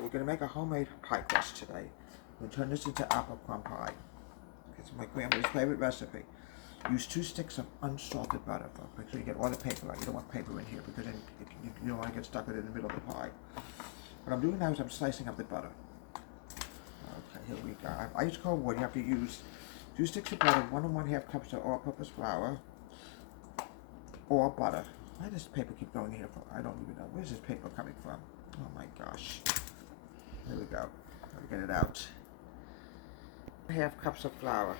So we're going to make a homemade pie crust today. We're going to turn this into apple crumb pie. It's my grandmother's favorite recipe. Use 2 sticks of unsalted butter. Make sure you get all the paper out. You don't want paper in here because then you don't want to get stuck in the middle of the pie. What I'm doing now is I'm slicing up the butter. Okay, here we go. I have ice cold water. You have to use 2 sticks of butter, 1 1/2 cups of all-purpose flour, or butter. Why does paper keep going here? I don't even know. Where's this paper coming from? Oh my gosh. There we go. Let me get it out. 1/2 cups of flour.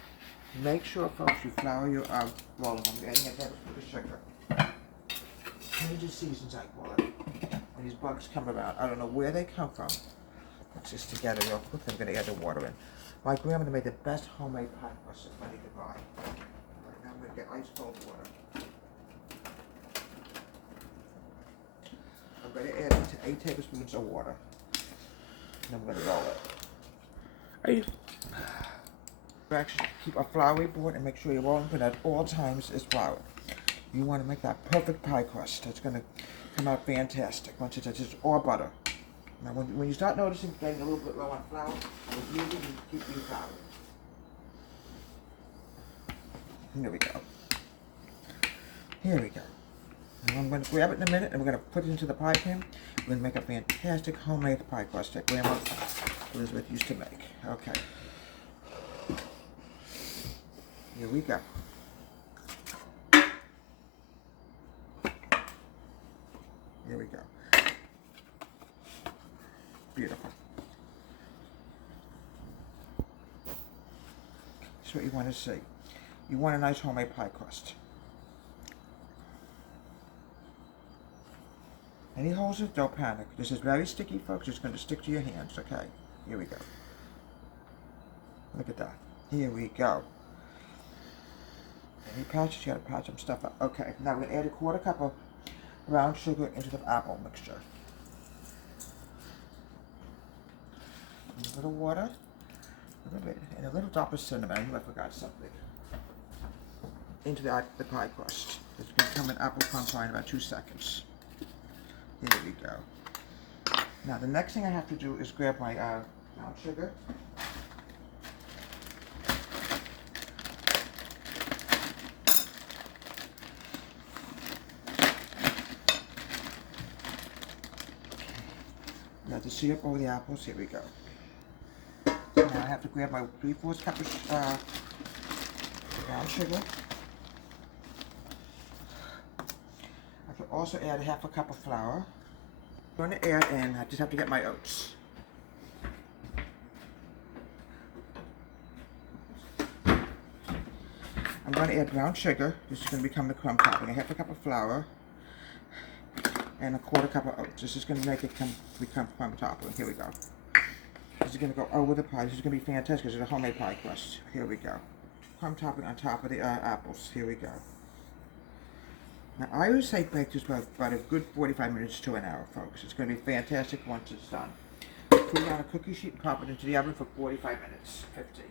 Make sure, folks, you flour your rolling. I'm adding a tablespoon of sugar. Change the seasons, I call it. When these bugs come around, I don't know where they come from. Let's just together real quick. I'm going to add the water in. My grandmother made the best homemade pie crust that money could buy. Right now I'm going to get ice cold water. I'm going to add it to 8 tablespoons of water. And I'm going to roll it. Actually, keep a floury board and make sure you're rolling it at all times is flour. You want to make that perfect pie crust. It's going to come out fantastic once it's just all butter. Now, when you start noticing getting a little bit low on flour, you keep your flour. Here we go. Here we go. Now I'm going to grab it in a minute and we're going to put it into the pie pan. We're going to make a fantastic homemade pie crust that Grandma Elizabeth used to make. Okay. Here we go. Here we go. Beautiful. That's what you want to see. You want a nice homemade pie crust. Any holes in it, don't panic. This is very sticky, folks. It's going to stick to your hands, okay? Here we go. Look at that. Here we go. Any patches? You got to patch some stuff up. Okay, now we're going to add a 1/4 cup of brown sugar into the apple mixture. A little water, a little bit, and a little drop of cinnamon. I knew I forgot something. Into the pie crust. It's going to become an apple crumb pie in about 2 seconds. Here we go. Now the next thing I have to do is grab my brown sugar. Now to syrup over the apples, here we go. Now I have to grab my 3/4 cup of brown sugar. I can also add 1/2 cup of flour. I'm going to add in, I just have to get my oats. I'm going to add brown sugar. This is going to become the crumb topping. 1/2 cup of flour and a 1/4 cup of oats. This is going to make it become crumb topping. Here we go. This is going to go over the pie. This is going to be fantastic. This is a homemade pie crust. Here we go. Crumb topping on top of the apples. Here we go. Now, I always say bake this for about a good 45 minutes to an hour, folks. It's going to be fantastic once it's done. Put it on a cookie sheet and pop it into the oven for 45 minutes, 50.